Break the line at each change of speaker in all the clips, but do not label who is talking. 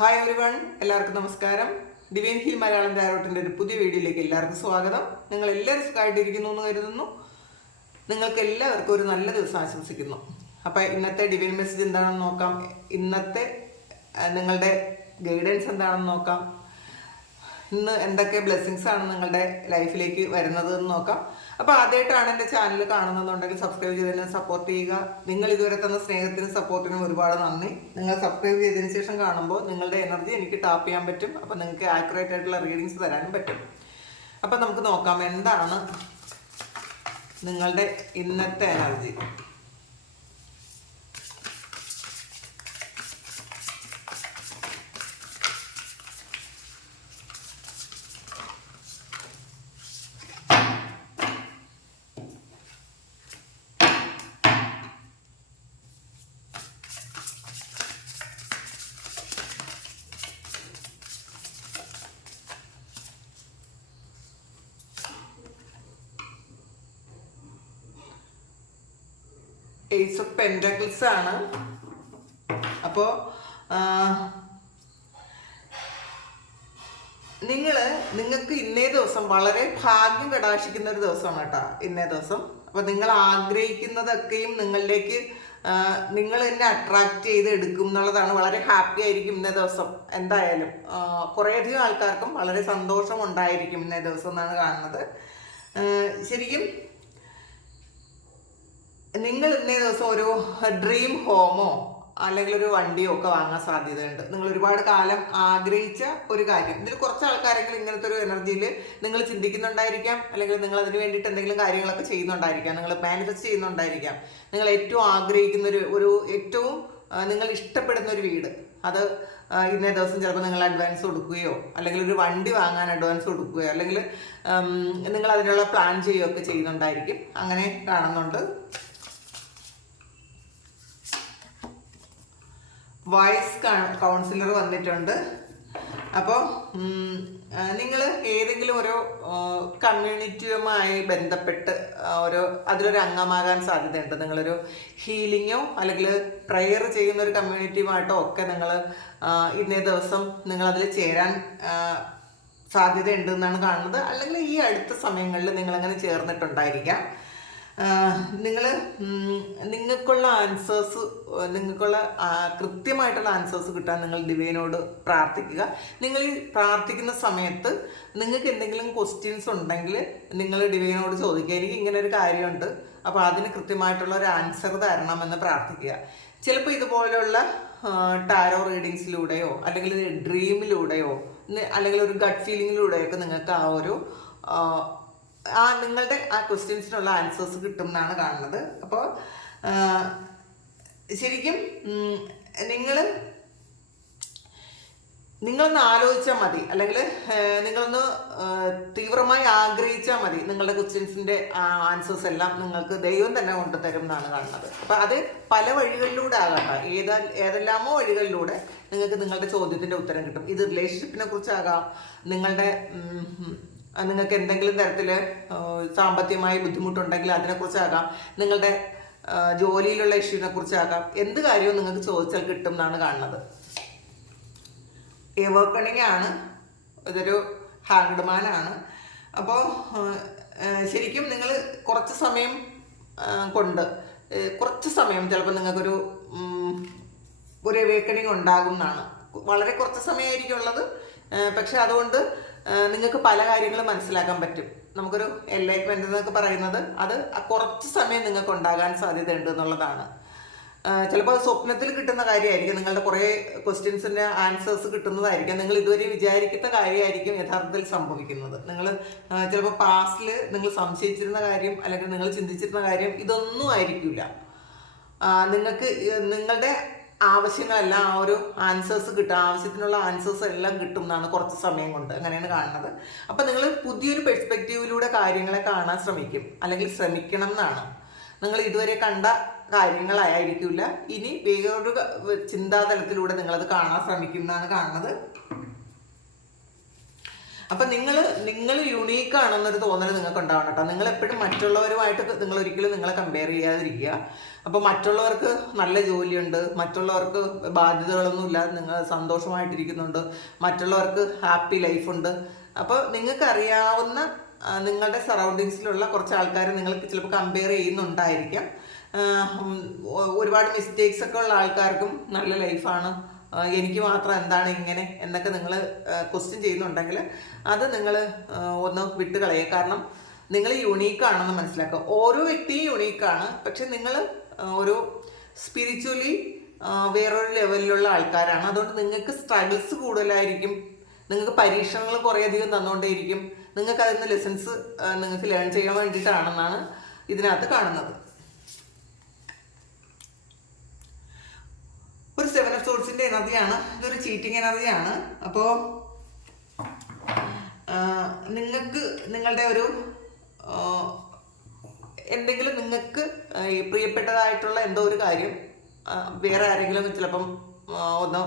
Hi every one എല്ലാവർക്കും നമസ്കാരം. Divine hill Malayalam ഡയറോട്ടിന്റെ ഒരു പുതിയ വീഡിയോയിലേക്ക് എല്ലാവർക്കും സ്വാഗതം. നിങ്ങൾ എല്ലാവരും സുഖമായിട്ടിരിക്കുന്നു എന്ന് കരുതുന്നു. നിങ്ങൾക്ക് എല്ലാവർക്കും ഒരു നല്ല ദിവസം ആശംസിക്കുന്നു. അപ്പോൾ ഇന്നത്തെ ഡിവൈൻ മെസ്സേജ് എന്താണെന്ന് നോക്കാം. ഇന്നത്തെ നിങ്ങളുടെ ഗൈഡൻസ് എന്താണെന്ന് നോക്കാം. ഇന്ന് എന്തൊക്കെ ബ്ലെസ്സിങ്സ് ആണ് നിങ്ങളുടെ ലൈഫിലേക്ക് വരുന്നത് എന്ന് നോക്കാം. അപ്പോൾ ആദ്യമായിട്ടാണ് എന്റെ ചാനൽ കാണുന്നതെന്നുണ്ടെങ്കിൽ സബ്സ്ക്രൈബ് ചെയ്തതിന് സപ്പോർട്ട് ചെയ്യുക. നിങ്ങൾ ഇതുവരെ തന്ന സ്നേഹത്തിനും സപ്പോർട്ടിനും ഒരുപാട് നന്ദി. നിങ്ങൾ സബ്സ്ക്രൈബ് ചെയ്തതിന് ശേഷം കാണുമ്പോൾ നിങ്ങളുടെ എനർജി എനിക്ക് ടാപ്പ് ചെയ്യാൻ പറ്റും. അപ്പോൾ നിങ്ങൾക്ക് ആക്യുറേറ്റ് ആയിട്ടുള്ള റീഡിങ്സ് തരാനും പറ്റും. അപ്പോൾ നമുക്ക് നോക്കാം എന്താണ് നിങ്ങളുടെ ഇന്നത്തെ എനർജി ഏസ് ഓഫ് പെന്റക്കിൾസ് ആണ്. അപ്പോൾ നിങ്ങൾ നിങ്ങൾക്ക് ഇന്നേ ദിവസം വളരെ ഭാഗ്യം കടാശിക്കുന്ന ഒരു ദിവസമാണ് കേട്ടോ ഇന്നേ ദിവസം. അപ്പോൾ നിങ്ങൾ ആഗ്രഹിക്കുന്നതൊക്കെയും നിങ്ങളിലേക്ക് നിങ്ങൾ തന്നെ അട്രാക്റ്റ് ചെയ്ത് എടുക്കും എന്നുള്ളതാണ്. വളരെ ഹാപ്പി ആയിരിക്കും ഇന്നേ ദിവസം എന്തായാലും. കുറേയധികം ആൾക്കാർക്കും വളരെ സന്തോഷം ഉണ്ടായിരിക്കും ഇന്നേ ദിവസം എന്നാണ് കാണുന്നത്. ശരിക്കും നിങ്ങൾ ഇന്നേ ദിവസം ഒരു ഡ്രീം ഹോമോ അല്ലെങ്കിൽ ഒരു വണ്ടിയോ ഒക്കെ വാങ്ങാൻ സാധ്യതയുണ്ട്. നിങ്ങൾ ഒരുപാട് കാലം ആഗ്രഹിച്ച ഒരു കാര്യം. ഇതിൽ കുറച്ച് ആൾക്കാരെങ്കിലും ഇങ്ങനത്തെ ഒരു എനർജിയിൽ നിങ്ങൾ ചിന്തിക്കുന്നുണ്ടായിരിക്കാം അല്ലെങ്കിൽ നിങ്ങൾ അതിന് വേണ്ടിയിട്ട് എന്തെങ്കിലും കാര്യങ്ങളൊക്കെ ചെയ്യുന്നുണ്ടായിരിക്കാം നിങ്ങൾ മാനിഫെസ്റ്റ് ചെയ്യുന്നുണ്ടായിരിക്കാം. നിങ്ങൾ ഏറ്റവും ആഗ്രഹിക്കുന്ന ഒരു ഒരു ഏറ്റവും നിങ്ങൾ ഇഷ്ടപ്പെടുന്ന ഒരു വീട്. അത് ഇന്നേ ദിവസം ചിലപ്പോൾ നിങ്ങൾ അഡ്വാൻസ് കൊടുക്കുകയോ അല്ലെങ്കിൽ ഒരു വണ്ടി വാങ്ങാൻ അഡ്വാൻസ് കൊടുക്കുകയോ അല്ലെങ്കിൽ നിങ്ങൾ അതിനുള്ള പ്ലാൻ ചെയ്യുകയൊക്കെ ചെയ്യുന്നുണ്ടായിരിക്കും. അങ്ങനെ കാണുന്നുണ്ട്. വൈസ് കൗൺസിലർ വന്നിട്ടുണ്ട്. അപ്പോൾ നിങ്ങൾ ഏതെങ്കിലും ഒരു കമ്മ്യൂണിറ്റിയുമായി ബന്ധപ്പെട്ട് ഒരു അതിലൊരു അംഗമാകാൻ സാധ്യതയുണ്ട്. നിങ്ങളൊരു ഹീലിങ്ങോ അല്ലെങ്കിൽ പ്രെയർ ചെയ്യുന്ന ഒരു കമ്മ്യൂണിറ്റിയുമായിട്ടോ ഒക്കെ നിങ്ങൾ ഇന്നേ ദിവസം നിങ്ങളതിൽ ചേരാൻ സാധ്യതയുണ്ട് എന്നാണ് കാണുന്നത്. അല്ലെങ്കിൽ ഈ അടുത്ത സമയങ്ങളിൽ നിങ്ങളങ്ങനെ ചേർന്നിട്ടുണ്ടായിരിക്കാം. നിങ്ങൾ നിങ്ങൾക്കുള്ള ആൻസേഴ്സ് നിങ്ങൾക്കുള്ള കൃത്യമായിട്ടുള്ള ആൻസേഴ്സ് കിട്ടാൻ നിങ്ങൾ ഡിവൈനോട് പ്രാർത്ഥിക്കുക. നിങ്ങൾ ഈ പ്രാർത്ഥിക്കുന്ന സമയത്ത് നിങ്ങൾക്ക് എന്തെങ്കിലും ക്വസ്റ്റ്യൻസ് ഉണ്ടെങ്കിൽ നിങ്ങൾ ഡിവൈനോട് ചോദിക്കുക. എനിക്ക് ഇങ്ങനെ ഒരു കാര്യമുണ്ട്. അപ്പോൾ അതിന് കൃത്യമായിട്ടുള്ള ഒരു ആൻസർ തരണമെന്ന് പ്രാർത്ഥിക്കുക. ചിലപ്പോൾ ഇതുപോലെയുള്ള ടാരോ റീഡിങ്സിലൂടെയോ അല്ലെങ്കിൽ ഡ്രീമിലൂടെയോ അല്ലെങ്കിൽ ഒരു ഗട്ട് ഫീലിങ്ങിലൂടെയൊക്കെ നിങ്ങൾക്ക് ആ ഒരു ആ, നിങ്ങളുടെ ആ ക്വസ്റ്റ്യൻസിനുള്ള ആൻസേഴ്സ് കിട്ടും എന്നാണ് കാണുന്നത് അപ്പോൾ ശരിക്കും നിങ്ങൾ നിങ്ങളൊന്ന് ആലോചിച്ചാൽ മതി. അല്ലെങ്കിൽ നിങ്ങളൊന്ന് തീവ്രമായി ആഗ്രഹിച്ചാൽ മതി നിങ്ങളുടെ ക്വസ്റ്റ്യൻസിന്റെ ആൻസേഴ്സ് എല്ലാം നിങ്ങൾക്ക് ദൈവം തന്നെ കൊണ്ടുതരും എന്നാണ് കാണുന്നത്. അപ്പം അത് പല വഴികളിലൂടെ ആകാം ഏതാ ഏതെല്ലാമോ വഴികളിലൂടെ നിങ്ങൾക്ക് നിങ്ങളുടെ ചോദ്യത്തിന്റെ ഉത്തരം കിട്ടും. ഇത് റിലേഷൻഷിപ്പിനെ കുറിച്ചാകാം നിങ്ങളുടെ നിങ്ങൾക്ക് എന്തെങ്കിലും തരത്തിൽ സാമ്പത്തികമായി ബുദ്ധിമുട്ടുണ്ടെങ്കിൽ അതിനെക്കുറിച്ചാകാം. നിങ്ങളുടെ ജോലിയിലുള്ള ഇഷ്യൂവിനെ കുറിച്ചാകാം എന്ത് കാര്യവും നിങ്ങൾക്ക് ചോദിച്ചാൽ കിട്ടും എന്നാണ് കാണുന്നത്. ഏവർക്കണിങ് ആണ് ഇതൊരു ഹാൻഡ്മാനാണ് അപ്പോൾ ശരിക്കും നിങ്ങൾ കുറച്ച് സമയം കൊണ്ട് കുറച്ച് സമയം ചിലപ്പോൾ നിങ്ങൾക്കൊരു ഒരു അവേക്കണിങ് ഉണ്ടാകും എന്നാണ്. വളരെ കുറച്ച് സമയമായിരിക്കും ഉള്ളത്. പക്ഷെ അതുകൊണ്ട് നിങ്ങൾക്ക് പല കാര്യങ്ങളും മനസ്സിലാക്കാൻ പറ്റും. നമുക്കൊരു എൻലൈറ്റ്മെന്റ് എന്നൊക്കെ പറയുന്നത് അത് കുറച്ച് സമയം നിങ്ങൾക്ക് ഉണ്ടാകാൻ സാധ്യതയുണ്ട് എന്നുള്ളതാണ്. ചിലപ്പോൾ സ്വപ്നത്തിൽ കിട്ടുന്ന കാര്യമായിരിക്കും. നിങ്ങളുടെ കുറേ ക്വസ്റ്റ്യൻസിന്റെ ആൻസേഴ്സ് കിട്ടുന്നതായിരിക്കും. നിങ്ങൾ ഇതുവരെ വിചാരിക്കുന്ന കാര്യമായിരിക്കും യഥാർത്ഥത്തിൽ സംഭവിക്കുന്നത്. നിങ്ങൾ ചിലപ്പോൾ പാസ്റ്റിൽ നിങ്ങൾ സംശയിച്ചിരുന്ന കാര്യം അല്ലെങ്കിൽ നിങ്ങൾ ചിന്തിച്ചിരുന്ന കാര്യം ഇതൊന്നും ആയിരിക്കില്ല നിങ്ങൾക്ക് നിങ്ങളുടെ ആവശ്യങ്ങളെല്ലാം ആ ഒരു ആൻസേഴ്സ് കിട്ടും. ആവശ്യത്തിനുള്ള ആൻസേഴ്സ് എല്ലാം കിട്ടും എന്നാണ് കുറച്ച് സമയം കൊണ്ട് അങ്ങനെയാണ് കാണുന്നത്. അപ്പം നിങ്ങൾ പുതിയൊരു പെർസ്പെക്റ്റീവിലൂടെ കാര്യങ്ങളെ കാണാൻ ശ്രമിക്കും. അല്ലെങ്കിൽ ശ്രമിക്കണം എന്നാണ് നിങ്ങൾ ഇതുവരെ കണ്ട കാര്യങ്ങളായിരിക്കില്ല ഇനി വേറൊരു ചിന്താതലത്തിലൂടെ നിങ്ങളത് കാണാൻ ശ്രമിക്കും എന്നാണ് കാണുന്നത്. അപ്പൊ നിങ്ങൾ നിങ്ങൾ യുണീക്ക് ആണെന്നൊരു തോന്നൽ നിങ്ങൾക്ക് ഉണ്ടാവണം കേട്ടോ. നിങ്ങൾ എപ്പോഴും മറ്റുള്ളവരുമായിട്ട് നിങ്ങൾ ഒരിക്കലും നിങ്ങളെ കമ്പയർ ചെയ്യാതിരിക്കുക. അപ്പൊ മറ്റുള്ളവർക്ക് നല്ല ജോലിയുണ്ട് മറ്റുള്ളവർക്ക് ബാധ്യതകളൊന്നും ഇല്ലാതെ നിങ്ങൾ സന്തോഷമായിട്ടിരിക്കുന്നുണ്ട് മറ്റുള്ളവർക്ക് ഹാപ്പി ലൈഫുണ്ട് അപ്പോൾ നിങ്ങൾക്ക് അറിയാവുന്ന നിങ്ങളുടെ സറൗണ്ടിങ്സിലുള്ള കുറച്ച് ആൾക്കാർ നിങ്ങൾക്ക് ചിലപ്പോൾ കമ്പയർ ചെയ്യുന്നുണ്ടായിരിക്കാം. ഒരുപാട് മിസ്റ്റേക്സ് ഒക്കെ ഉള്ള ആൾക്കാർക്കും നല്ല ലൈഫാണ് എനിക്ക് മാത്രം എന്താണ് ഇങ്ങനെ എന്നൊക്കെ നിങ്ങൾ ക്വസ്റ്റ്യൻ ചെയ്യുന്നുണ്ടെങ്കിൽ അത് നിങ്ങൾ ഒന്ന് വിട്ട് കളയുക കാരണം നിങ്ങൾ യുണീക്കാണെന്ന് മനസ്സിലാക്കുക. ഓരോ വ്യക്തിയും യുണീക്കാണ് പക്ഷെ നിങ്ങൾ ഒരു സ്പിരിച്വലി വേറൊരു ലെവലിലുള്ള ആൾക്കാരാണ്. അതുകൊണ്ട് നിങ്ങൾക്ക് സ്ട്രഗിൾസ് കൂടുതലായിരിക്കും. നിങ്ങൾക്ക് പരീക്ഷണങ്ങൾ കുറേയധികം തന്നുകൊണ്ടേയിരിക്കും നിങ്ങൾക്ക് അതിൽ നിന്ന് ലെസൺസ് നിങ്ങൾക്ക് ലേൺ ചെയ്യാൻ വേണ്ടിയിട്ടാണെന്നാണ് ഇതിനകത്ത് കാണുന്നത്. ഒരു സെവൻ ഓഫ് സോൾസിന്റെ എനർജിയാണ്. ഇതൊരു ചീറ്റിംഗ് എനർജിയാണ്. അപ്പോൾ നിങ്ങൾക്ക് നിങ്ങളുടെ ഒരു എന്തെങ്കിലും നിങ്ങൾക്ക് പ്രിയപ്പെട്ടതായിട്ടുള്ള എന്തോ ഒരു കാര്യം വേറെ ആരെങ്കിലും ചിലപ്പം ഒന്ന്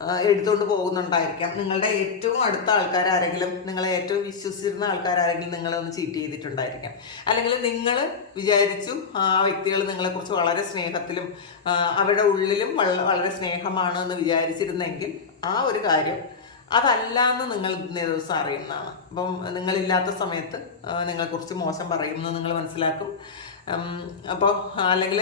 എടുത്തുകൊണ്ട് പോകുന്നുണ്ടായിരിക്കാം. നിങ്ങളുടെ ഏറ്റവും അടുത്ത ആൾക്കാർ ആരെങ്കിലും നിങ്ങളെ ഏറ്റവും വിശ്വസിച്ചിരുന്ന ആൾക്കാരാരെങ്കിലും നിങ്ങളെ ഒന്ന് ചീറ്റ് ചെയ്തിട്ടുണ്ടായിരിക്കാം. അല്ലെങ്കിൽ നിങ്ങൾ വിചാരിച്ചു ആ വ്യക്തികൾ നിങ്ങളെക്കുറിച്ച് വളരെ സ്നേഹത്തിലും അവരുടെ ഉള്ളിലും വളരെ സ്നേഹമാണ് എന്ന് വിചാരിച്ചിരുന്നെങ്കിൽ ആ ഒരു കാര്യം അതല്ല എന്ന് നിങ്ങൾ ഇന്നേ ദിവസം അറിയുന്നതാണ്. അപ്പം നിങ്ങളില്ലാത്ത സമയത്ത് നിങ്ങളെ നിങ്ങളെക്കുറിച്ച് മോശം പറയുമെന്ന് നിങ്ങൾ മനസ്സിലാക്കും. അപ്പോൾ അല്ലെങ്കിൽ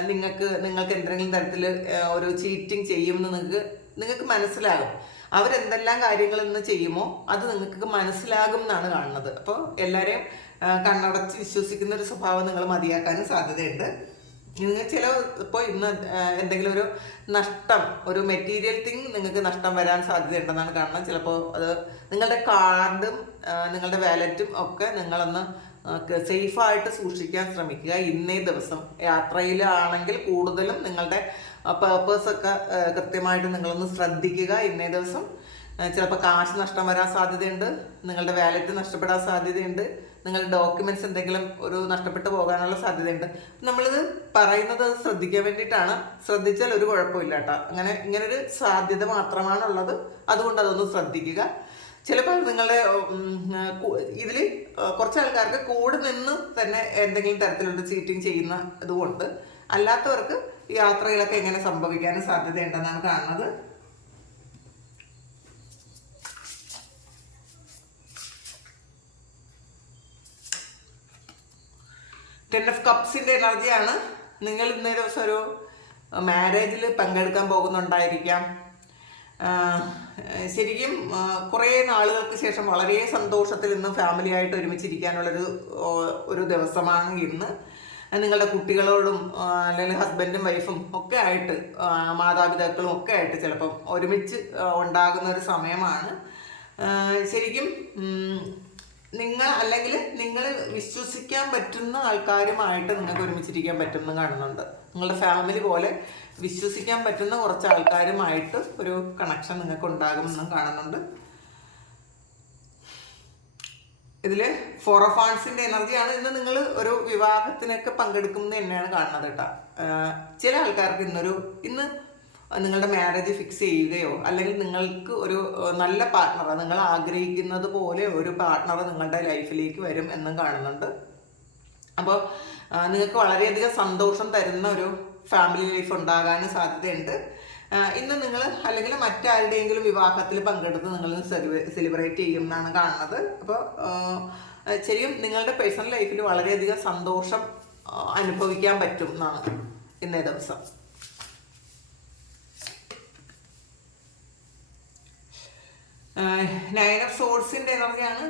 നിങ്ങൾക്ക് നിങ്ങൾക്ക് എന്തെങ്കിലും തരത്തിൽ ഒരു ചീറ്റിംഗ് ചെയ്യുമെന്ന് നിങ്ങൾക്ക് നിങ്ങൾക്ക് മനസ്സിലാകും. അവരെന്തെല്ലാം കാര്യങ്ങൾ ഇന്ന് ചെയ്യുമോ അത് നിങ്ങൾക്ക് മനസ്സിലാകും എന്നാണ് കാണുന്നത്. അപ്പോൾ എല്ലാവരെയും കണ്ണടച്ച് വിശ്വസിക്കുന്ന ഒരു സ്വഭാവം നിങ്ങൾ മതിയാക്കാനും സാധ്യതയുണ്ട്. നിങ്ങൾ ചില ഇപ്പോൾ ഇന്ന് എന്തെങ്കിലും ഒരു നഷ്ടം ഒരു മെറ്റീരിയൽ തിങ് നിങ്ങൾക്ക് നഷ്ടം വരാൻ സാധ്യതയുണ്ടെന്നാണ് കാണുന്നത്. ചിലപ്പോൾ അത് നിങ്ങളുടെ കാർഡും നിങ്ങളുടെ വാലറ്റും ഒക്കെ നിങ്ങളൊന്ന് സേഫായിട്ട് സൂക്ഷിക്കാൻ ശ്രമിക്കുക. ഇന്നേ ദിവസം യാത്രയിലാണെങ്കിൽ കൂടുതലും നിങ്ങളുടെ പേർപ്പസ് ഒക്കെ ആ, കൃത്യമായിട്ട് നിങ്ങളൊന്ന് ശ്രദ്ധിക്കുക ഇന്നേ ദിവസം. ചിലപ്പോൾ കാശ് നഷ്ടം വരാൻ സാധ്യതയുണ്ട് നിങ്ങളുടെ വാലറ്റ് നഷ്ടപ്പെടാൻ സാധ്യതയുണ്ട് നിങ്ങളുടെ ഡോക്യുമെന്റ്സ് എന്തെങ്കിലും ഒരു നഷ്ടപ്പെട്ടു പോകാനുള്ള സാധ്യതയുണ്ട്. നമ്മളിത് പറയുന്നത് ശ്രദ്ധിക്കാൻ വേണ്ടിയിട്ടാണ്. ശ്രദ്ധിച്ചാൽ ഒരു കുഴപ്പമില്ല കേട്ടോ. അങ്ങനെ ഇങ്ങനൊരു സാധ്യത മാത്രമാണുള്ളത്. അതുകൊണ്ട് അതൊന്ന് ശ്രദ്ധിക്കുക. ചിലപ്പോൾ നിങ്ങളുടെ ഇതിൽ കുറച്ച് ആൾക്കാർക്ക് കൂടെ നിന്ന് തന്നെ എന്തെങ്കിലും തരത്തിലുള്ള ചീറ്റിംഗ് ചെയ്യുന്ന ഇതുകൊണ്ട് അല്ലാത്തവർക്ക് യാത്രയിലൊക്കെ എങ്ങനെ സംഭവിക്കാനും സാധ്യതയുണ്ടെന്നാണ് കാണുന്നത്. ടെൻ ഓഫ് കപ്സിന്റെ എനർജിയാണ് നിങ്ങൾ ഇന്നേ ദിവസം ഒരു മാരേജിൽ പങ്കെടുക്കാൻ പോകുന്നുണ്ടായിരിക്കാം. ശരിക്കും കുറേ നാളുകൾക്ക് ശേഷം വളരെ സന്തോഷത്തിൽ ഇന്ന് ഫാമിലിയായിട്ട് ഒരുമിച്ചിരിക്കാനുള്ളൊരു ഒരു ദിവസമാണ് ഇന്ന്. നിങ്ങളുടെ കുട്ടികളോടും അല്ലെങ്കിൽ ഹസ്ബൻഡും വൈഫും ഒക്കെ ആയിട്ട് മാതാപിതാക്കളും ഒക്കെ ആയിട്ട് ചിലപ്പം ഒരുമിച്ച് ഉണ്ടാകുന്ന ഒരു സമയമാണ്. ശരിക്കും നിങ്ങൾ അല്ലെങ്കിൽ നിങ്ങൾ വിശ്വസിക്കാൻ പറ്റുന്ന ആൾക്കാരുമായിട്ട് നിങ്ങൾക്ക് ഒരുമിച്ചിരിക്കാൻ പറ്റുമെന്ന് കാണുന്നുണ്ട്. നിങ്ങളുടെ ഫാമിലി പോലെ വിശ്വസിക്കാൻ പറ്റുന്ന കുറച്ച് ആൾക്കാരുമായിട്ട് ഒരു കണക്ഷൻ നിങ്ങൾക്ക് ഉണ്ടാകുമെന്നും കാണുന്നുണ്ട്. ഇതിൽ ഫോറഫാൺസിന്റെ എനർജിയാണ് ഇന്ന് നിങ്ങൾ ഒരു വിവാഹത്തിനൊക്കെ പങ്കെടുക്കുന്നത് തന്നെയാണ് കാണുന്നത് കേട്ടോ. ചില ആൾക്കാർക്ക് ഇന്നൊരു ഇന്ന് നിങ്ങളുടെ മാരേജ് ഫിക്സ് ചെയ്യുകയോ അല്ലെങ്കിൽ നിങ്ങൾക്ക് ഒരു നല്ല പാർട്ട്ണർ നിങ്ങൾ ആഗ്രഹിക്കുന്നത് പോലെ ഒരു പാർട്ട്ണർ നിങ്ങളുടെ ലൈഫിലേക്ക് വരും എന്നും കാണുന്നുണ്ട്. അപ്പോൾ നിങ്ങൾക്ക് വളരെയധികം സന്തോഷം തരുന്ന ഒരു ഫാമിലി ലൈഫ് ഉണ്ടാകാനും സാധ്യതയുണ്ട്. ഇന്ന് നിങ്ങൾ അല്ലെങ്കിൽ മറ്റാരുടെയെങ്കിലും വിവാഹത്തിൽ പങ്കെടുത്ത് നിങ്ങൾ സെലിബ്രേറ്റ് ചെയ്യും എന്നാണ് കാണുന്നത്. അപ്പോൾ ശരിയും നിങ്ങളുടെ പേഴ്സണൽ ലൈഫിൽ വളരെയധികം സന്തോഷം അനുഭവിക്കാൻ പറ്റും എന്നാണ് ഇന്നേ ദിവസം. നയൻ ഓഫ് സോഴ്സിന്റെ എനർജിയാണ്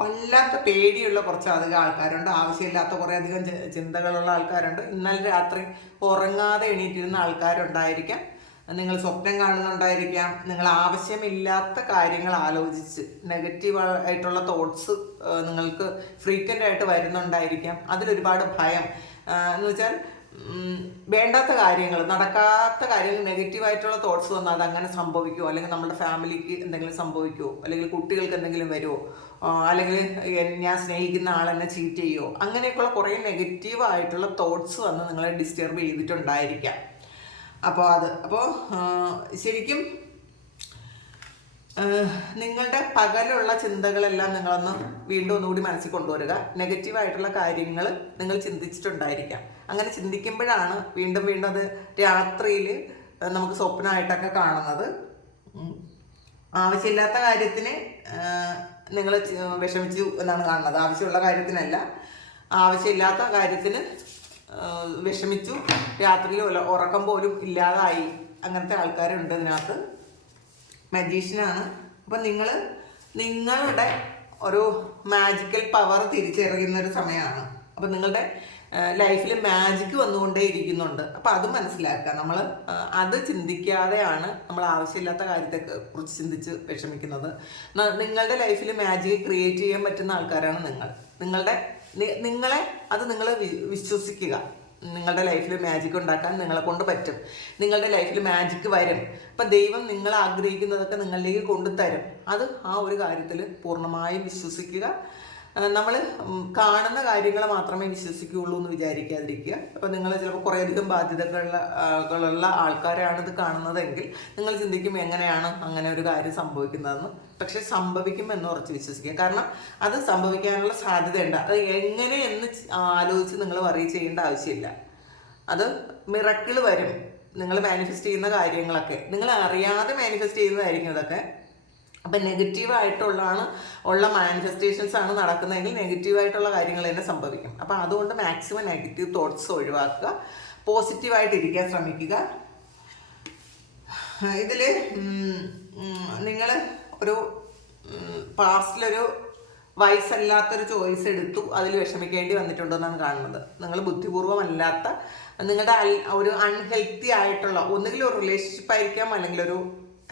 വല്ലാത്ത പേടിയുള്ള കുറച്ച് അധികം ആൾക്കാരുണ്ട്. ആവശ്യമില്ലാത്ത കുറേ അധികം ചിന്തകളുള്ള ആൾക്കാരുണ്ട്. ഇന്നലെ രാത്രി ഉറങ്ങാതെ എണീറ്റിരുന്ന ആൾക്കാരുണ്ടായിരിക്കാം. നിങ്ങൾ സ്വപ്നം കാണുന്നുണ്ടായിരിക്കാം. നിങ്ങൾ ആവശ്യമില്ലാത്ത കാര്യങ്ങൾ ആലോചിച്ച് നെഗറ്റീവ് ആയിട്ടുള്ള തോട്ട്സ് നിങ്ങൾക്ക് ഫ്രീക്വന്റ് ആയിട്ട് വരുന്നുണ്ടായിരിക്കാം. അതിലൊരുപാട് ഭയം. എന്ന് വെച്ചാൽ വേണ്ടാത്ത കാര്യങ്ങൾ നടക്കാത്ത കാര്യങ്ങൾ നെഗറ്റീവായിട്ടുള്ള തോട്ട്സ് വന്നാൽ അതങ്ങനെ സംഭവിക്കുമോ അല്ലെങ്കിൽ നമ്മുടെ ഫാമിലിക്ക് എന്തെങ്കിലും സംഭവിക്കുമോ അല്ലെങ്കിൽ കുട്ടികൾക്ക് എന്തെങ്കിലും വരുമോ അല്ലെങ്കിൽ ഞാൻ സ്നേഹിക്കുന്ന ആൾ എന്നെ ചീറ്റ് ചെയ്യുമോ അങ്ങനെയൊക്കെയുള്ള കുറേ നെഗറ്റീവ് ആയിട്ടുള്ള തോട്ട്സ് വന്ന് നിങ്ങളെ ഡിസ്റ്റർബ് ചെയ്തിട്ടുണ്ടായിരിക്കാം. അപ്പോൾ അത് അപ്പോൾ ശരിക്കും നിങ്ങളുടെ പകലുള്ള ചിന്തകളെല്ലാം നിങ്ങളൊന്ന് വീണ്ടും ഒന്നുകൂടി മനസ്സിൽ കൊണ്ടുവരിക. നെഗറ്റീവായിട്ടുള്ള കാര്യങ്ങൾ നിങ്ങൾ ചിന്തിച്ചിട്ടുണ്ടായിരിക്കാം. അങ്ങനെ ചിന്തിക്കുമ്പോഴാണ് വീണ്ടും വീണ്ടും അത് രാത്രിയിൽ നമുക്ക് സ്വപ്നമായിട്ടൊക്കെ കാണുന്നത്. ആവശ്യമില്ലാത്ത കാര്യത്തിന് നിങ്ങൾ വിഷമിച്ചു എന്നാണ് കാണുന്നത്. ആവശ്യമുള്ള കാര്യത്തിനല്ല. ആവശ്യമില്ലാത്ത കാര്യത്തിന് വിഷമിച്ചു. രാത്രിയിൽ ഉറക്കം പോലും ഇല്ലാതായി. അങ്ങനത്തെ ആൾക്കാരുണ്ട് ഇതിനകത്ത്. മജീഷ്യനാണ്. അപ്പം നിങ്ങൾ നിങ്ങളുടെ ഒരു മാജിക്കൽ പവർ തിരിച്ചറിയുന്ന ഒരു സമയമാണ്. അപ്പം നിങ്ങളുടെ ലൈഫിൽ മാജിക്ക് വന്നുകൊണ്ടേ ഇരിക്കുന്നുണ്ട് അപ്പം അത് മനസ്സിലാക്കുക. നമ്മൾ അത് ചിന്തിക്കാതെയാണ് നമ്മൾ ആവശ്യമില്ലാത്ത കാര്യത്തെ കുറിച്ച് ചിന്തിച്ച് വിഷമിക്കുന്നത്. നിങ്ങളുടെ ലൈഫിൽ മാജിക് ക്രിയേറ്റ് ചെയ്യാൻ പറ്റുന്ന ആൾക്കാരാണ് നിങ്ങൾ. നിങ്ങളുടെ നിങ്ങളെ അത് നിങ്ങൾ വിശ്വസിക്കുക. നിങ്ങളുടെ ലൈഫിൽ മാജിക് ഉണ്ടാക്കാൻ നിങ്ങളെ കൊണ്ട് പറ്റും. നിങ്ങളുടെ ലൈഫിൽ മാജിക് വരും. അപ്പം ദൈവം നിങ്ങൾ ആഗ്രഹിക്കുന്നതൊക്കെ നിങ്ങളിലേക്ക് കൊണ്ടുതരും. അത് ആ ഒരു കാര്യത്തിൽ പൂർണമായും വിശ്വസിക്കുക. നമ്മൾ കാണുന്ന കാര്യങ്ങൾ മാത്രമേ വിശ്വസിക്കുകയുള്ളൂ എന്ന് വിചാരിക്കാതിരിക്കുക. അപ്പോൾ നിങ്ങൾ ചിലപ്പോൾ കുറേയധികം ബാധ്യതകളുള്ള ആൾക്കാരാണ് ഇത് കാണുന്നതെങ്കിൽ നിങ്ങൾ ചിന്തിക്കും എങ്ങനെയാണ് അങ്ങനെ ഒരു കാര്യം സംഭവിക്കുന്നതെന്ന്. പക്ഷെ സംഭവിക്കും എന്ന് ഉറച്ച് വിശ്വസിക്കുക കാരണം അത് സംഭവിക്കാനുള്ള സാധ്യതയുണ്ട്. അത് എങ്ങനെ എന്ന് ആലോചിച്ച് നിങ്ങൾ വറി ചെയ്യേണ്ട ആവശ്യമില്ല. അത് മിറക്കിൾ വരും. നിങ്ങൾ മാനിഫെസ്റ്റ് ചെയ്യുന്ന കാര്യങ്ങളൊക്കെ. നിങ്ങൾ അറിയാതെ മാനിഫെസ്റ്റ് ചെയ്യുന്നതായിരിക്കും ഇതൊക്കെ. അപ്പം നെഗറ്റീവായിട്ടുള്ളതാണ് ഉള്ള മാനിഫെസ്റ്റേഷൻസ് ആണ് നടക്കുന്നതെങ്കിൽ നെഗറ്റീവായിട്ടുള്ള കാര്യങ്ങൾ തന്നെ സംഭവിക്കും. അപ്പം അതുകൊണ്ട് മാക്സിമം നെഗറ്റീവ് തോട്ട്സ് ഒഴിവാക്കുക. പോസിറ്റീവായിട്ട് ഇരിക്കാൻ ശ്രമിക്കുക. ഇതിൽ നിങ്ങൾ ഒരു പാസ്റ്റിലൊരു വയസ്സല്ലാത്തൊരു ചോയ്സ് എടുത്തു. അതിൽ വിഷമിക്കേണ്ടി വന്നിട്ടുണ്ടെന്നാണ് കാണുന്നത്. നിങ്ങൾ ബുദ്ധിപൂർവമല്ലാത്ത നിങ്ങളുടെ ഒരു അൺഹെൽത്തി ആയിട്ടുള്ള ഒന്നുകിൽ ഒരു റിലേഷൻഷിപ്പ് ആയിരിക്കാം അല്ലെങ്കിൽ ഒരു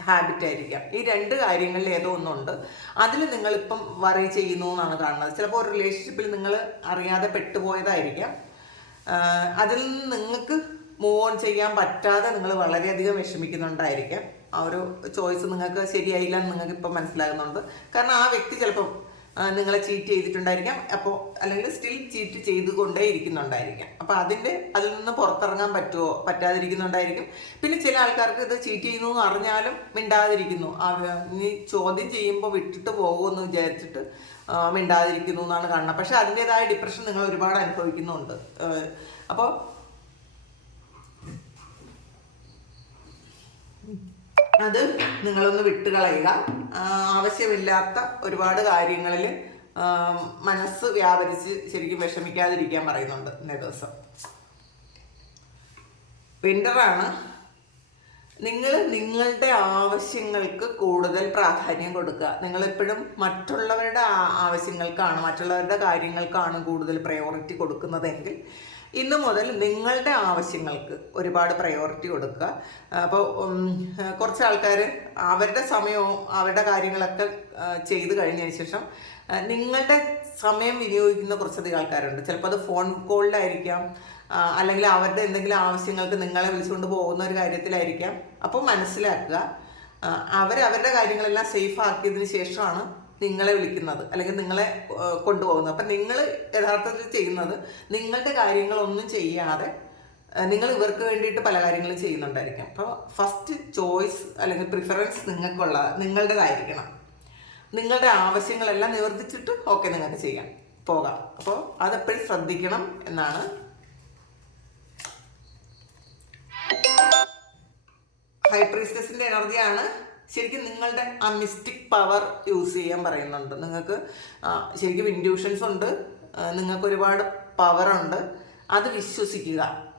ഹാബിറ്റ് ആയിരിക്കാം. ഈ രണ്ട് കാര്യങ്ങളിൽ ഏതോ ഒന്നുണ്ട്. അതിൽ നിങ്ങളിപ്പം വറി ചെയ്യുന്നു എന്നാണ് കാണുന്നത്. ചിലപ്പോൾ ഒരു റിലേഷൻഷിപ്പിൽ നിങ്ങൾ അറിയാതെ പെട്ടുപോയതായിരിക്കാം. അതിൽ നിന്ന് നിങ്ങൾക്ക് മൂവ് ഓൺ ചെയ്യാൻ പറ്റാതെ നിങ്ങൾ വളരെയധികം വിഷമിക്കുന്നുണ്ടായിരിക്കാം. ആ ഒരു ചോയ്സ് നിങ്ങൾക്ക് ശരിയായില്ല എന്ന് നിങ്ങൾക്ക് ഇപ്പം മനസ്സിലാകുന്നുണ്ട്. കാരണം ആ വ്യക്തി ചിലപ്പം നിങ്ങളെ ചീറ്റ് ചെയ്തിട്ടുണ്ടായിരിക്കാം. അപ്പോൾ അല്ലെങ്കിൽ സ്റ്റിൽ ചീറ്റ് ചെയ്തുകൊണ്ടേ ഇരിക്കുന്നുണ്ടായിരിക്കാം. അപ്പോൾ അതിന്റെ അതിൽ നിന്ന് പുറത്തിറങ്ങാൻ പറ്റുമോ? പറ്റാതിരിക്കുന്നുണ്ടായിരിക്കും. പിന്നെ ചില ആൾക്കാർക്ക് ഇത് ചീറ്റ് ചെയ്യുന്നു എന്ന് അറിഞ്ഞാലും മിണ്ടാതിരിക്കുന്നു. ഇനി ചോദ്യം ചെയ്യുമ്പോൾ വിട്ടിട്ട് പോകുമെന്ന് വിചാരിച്ചിട്ട് മിണ്ടാതിരിക്കുന്നു എന്നാണ് കാണുന്നത്. പക്ഷേ അതിന്റെതായ ഡിപ്രഷൻ നിങ്ങൾ ഒരുപാട് അനുഭവിക്കുന്നുണ്ട്. അപ്പോൾ അത് നിങ്ങളൊന്ന് വിട്ടുകളയുക ആവശ്യമില്ലാത്ത ഒരുപാട് കാര്യങ്ങളിൽ മനസ്സ് വ്യാപരിച്ച് ശരിക്കും വിഷമിക്കാതിരിക്കാൻ പറയുന്നുണ്ട് ഇന്നേ ദിവസം. വിന്ററാണ്. നിങ്ങൾ നിങ്ങളുടെ ആവശ്യങ്ങൾക്ക് കൂടുതൽ പ്രാധാന്യം കൊടുക്കുക. നിങ്ങളെപ്പോഴും മറ്റുള്ളവരുടെ ആവശ്യങ്ങൾക്കാണ് മറ്റുള്ളവരുടെ കാര്യങ്ങൾക്കാണ് കൂടുതൽ പ്രയോറിറ്റി കൊടുക്കുന്നതെങ്കിൽ ഇന്നു മുതൽ നിങ്ങളുടെ ആവശ്യങ്ങൾക്ക് ഒരുപാട് പ്രയോറിറ്റി കൊടുക്കുക. അപ്പോൾ കുറച്ച് ആൾക്കാർ അവരുടെ സമയവും അവരുടെ കാര്യങ്ങളൊക്കെ ചെയ്തു കഴിഞ്ഞതിന് ശേഷം നിങ്ങളുടെ സമയം വിനിയോഗിക്കുന്ന കുറച്ചധികം ആൾക്കാരുണ്ട്. ചിലപ്പോൾ അത് ഫോൺ കോളിലായിരിക്കാം അല്ലെങ്കിൽ അവരുടെ എന്തെങ്കിലും ആവശ്യങ്ങൾക്ക് നിങ്ങളെ വിളിച്ചുകൊണ്ട് പോകുന്ന ഒരു കാര്യത്തിലായിരിക്കാം. അപ്പോൾ മനസ്സിലാക്കുക. അവരവരുടെ കാര്യങ്ങളെല്ലാം സേഫ് ആക്കിയതിന് ശേഷമാണ് നിങ്ങളെ വിളിക്കുന്നത് അല്ലെങ്കിൽ നിങ്ങളെ കൊണ്ടുപോകുന്നത്. അപ്പം നിങ്ങൾ യഥാർത്ഥത്തിൽ ചെയ്യുന്നത് നിങ്ങളുടെ കാര്യങ്ങളൊന്നും ചെയ്യാതെ നിങ്ങൾ ഇവർക്ക് വേണ്ടിയിട്ട് പല കാര്യങ്ങളും ചെയ്യുന്നുണ്ടായിരിക്കും. അപ്പോൾ ഫസ്റ്റ് ചോയ്സ് അല്ലെങ്കിൽ പ്രിഫറൻസ് നിങ്ങൾക്കുള്ള നിങ്ങളുടേതായിരിക്കണം. നിങ്ങളുടെ ആവശ്യങ്ങളെല്ലാം നിവർത്തിച്ചിട്ട് ഓക്കെ നിങ്ങൾക്ക് ചെയ്യാം. പോകാം. അപ്പോൾ അതെപ്പോഴും ശ്രദ്ധിക്കണം എന്നാണ്. ഹൈ പ്രീസ്റ്റസിന്റെ എനർജിയാണ് ശരിക്കും നിങ്ങളുടെ ആ മിസ്റ്റിക് പവർ യൂസ് ചെയ്യാൻ പറയുന്നുണ്ട്. നിങ്ങൾക്ക് ശരിക്കും ഇൻഡ്യൂഷൻസ് ഉണ്ട്. നിങ്ങൾക്ക് ഒരുപാട് പവറുണ്ട് അത് വിശ്വസിക്കുക.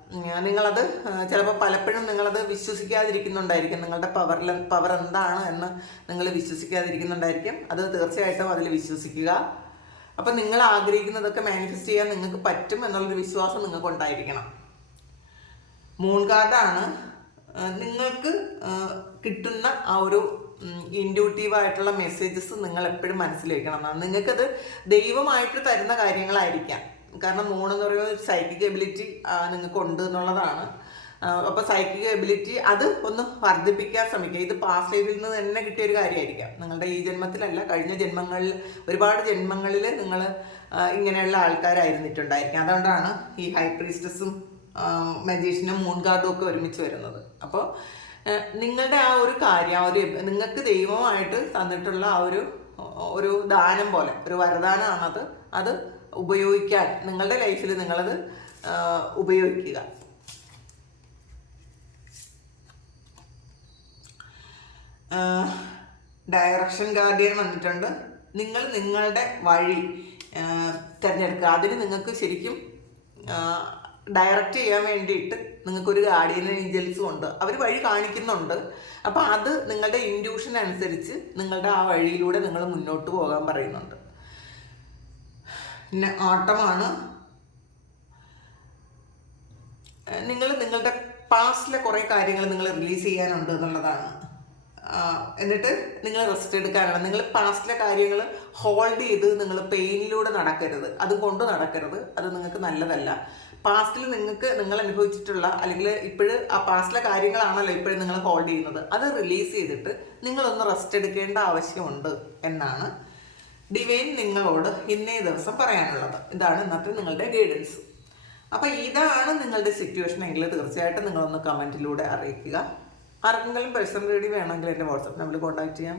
നിങ്ങളത് ചിലപ്പോൾ പലപ്പോഴും നിങ്ങളത് വിശ്വസിക്കാതിരിക്കുന്നുണ്ടായിരിക്കും. നിങ്ങളുടെ പവറിൽ പവർ എന്താണ് എന്ന് നിങ്ങൾ വിശ്വസിക്കാതിരിക്കുന്നുണ്ടായിരിക്കും. അത് തീർച്ചയായിട്ടും അതിൽ വിശ്വസിക്കുക. അപ്പം നിങ്ങൾ ആഗ്രഹിക്കുന്നതൊക്കെ മാനിഫെസ്റ്റ് ചെയ്യാൻ നിങ്ങൾക്ക് പറ്റും എന്നുള്ളൊരു വിശ്വാസം നിങ്ങൾക്ക് ഉണ്ടായിരിക്കണം. മൂൺ കാർഡാണ് നിങ്ങൾക്ക് കിട്ടുന്ന ആ ഒരു ഇൻഡ്യൂട്ടീവ് ആയിട്ടുള്ള മെസ്സേജസ് നിങ്ങൾ എപ്പോഴും മനസ്സിൽ വെക്കണം എന്നാണ് നിങ്ങൾക്കത് ദൈവമായിട്ട് തരുന്ന കാര്യങ്ങളായിരിക്കാം. കാരണം മൂണെന്ന് പറയുന്നത് സൈക്കിക് എബിലിറ്റി നിങ്ങൾക്ക് ഉണ്ട് എന്നുള്ളതാണ്. അപ്പോൾ സൈക്കിക് എബിലിറ്റി അത് ഒന്ന് വർദ്ധിപ്പിക്കാൻ ശ്രമിക്കുക. ഇത് പാസ്റ്റ് ലൈഫിൽ നിന്ന് തന്നെ കിട്ടിയ ഒരു കാര്യമായിരിക്കാം. നിങ്ങളുടെ ഈ ജന്മത്തിലല്ല കഴിഞ്ഞ ജന്മങ്ങളിൽ ഒരുപാട് ജന്മങ്ങളിൽ നിങ്ങൾ ഇങ്ങനെയുള്ള ആൾക്കാരായിരുന്നിട്ടുണ്ടായിരിക്കും. അതുകൊണ്ടാണ് ഈ ഹൈ പ്രീസ്റ്റസും മജീഷ്യനും മൂൺ ഗാർഡും ഒക്കെ ഒരുമിച്ച് വരുന്നത്. അപ്പോൾ നിങ്ങളുടെ ആ ഒരു കാര്യം ആ ഒരു നിങ്ങൾക്ക് ദൈവമായിട്ട് തന്നിട്ടുള്ള ആ ഒരു ഒരു ദാനം പോലെ ഒരു വരദാനമാണത്. അത് ഉപയോഗിക്കാൻ നിങ്ങളുടെ ലൈഫിൽ നിങ്ങളത് ഉപയോഗിക്കുക. ഡയറക്ഷൻ ഗാർഡിയൻ വന്നിട്ടുണ്ട്. നിങ്ങൾ നിങ്ങളുടെ വഴി തിരഞ്ഞെടുക്കുക. അതിന് നിങ്ങൾക്ക് ശരിക്കും ഡയറക്റ്റ് ചെയ്യാൻ വേണ്ടിയിട്ട് നിങ്ങൾക്കൊരു ഗാർഡിയൻ ഏഞ്ചൽസും ഉണ്ട്. അവർ വഴി കാണിക്കുന്നുണ്ട്. അപ്പോൾ അത് നിങ്ങളുടെ ഇൻഡ്യൂഷൻ അനുസരിച്ച് നിങ്ങളുടെ ആ വഴിയിലൂടെ നിങ്ങൾ മുന്നോട്ട് പോകാൻ പറയുന്നുണ്ട്. പിന്നെ ആട്ടമാണ്. നിങ്ങൾ നിങ്ങളുടെ പാസ്റ്റിലെ കുറേ കാര്യങ്ങൾ നിങ്ങൾ റിലീസ് ചെയ്യാനുണ്ട് എന്നുള്ളതാണ്. എന്നിട്ട് നിങ്ങൾ റെസ്റ്റ് എടുക്കാനാണ്. നിങ്ങൾ പാസ്റ്റിലെ കാര്യങ്ങൾ ഹോൾഡ് ചെയ്ത് നിങ്ങൾ പെയിനിലൂടെ നടക്കരുത്. അതും കൊണ്ട് നടക്കരുത്. അത് നിങ്ങൾക്ക് നല്ലതല്ല. പാസ്റ്റിൽ നിങ്ങൾക്ക് നിങ്ങൾ അനുഭവിച്ചിട്ടുള്ള അല്ലെങ്കിൽ ഇപ്പോഴും ആ പാസ്റ്റിലെ കാര്യങ്ങളാണല്ലോ ഇപ്പോഴും നിങ്ങൾ ഹോൾഡ് ചെയ്യുന്നത്. അത് റിലീസ് ചെയ്തിട്ട് നിങ്ങളൊന്ന് റെസ്റ്റ് എടുക്കേണ്ട ആവശ്യമുണ്ട് എന്നാണ് ഡിവൈൻ നിങ്ങളോട് ഇന്നേ ദിവസം പറയാനുള്ളത്. ഇതാണ് ഇന്നത്തെ നിങ്ങളുടെ ഗൈഡൻസ് അപ്പോൾ ഇതാണ് നിങ്ങളുടെ സിറ്റുവേഷൻ എങ്കിൽ തീർച്ചയായിട്ടും നിങ്ങളൊന്ന് കമന്റിലൂടെ അറിയിക്കുക. ആർക്കെങ്കിലും പേഴ്സണൽ റീഡി വേണമെങ്കിൽ എന്റെ വാട്സപ്പ് നമ്പറിൽ കോൺടാക്ട് ചെയ്യാം.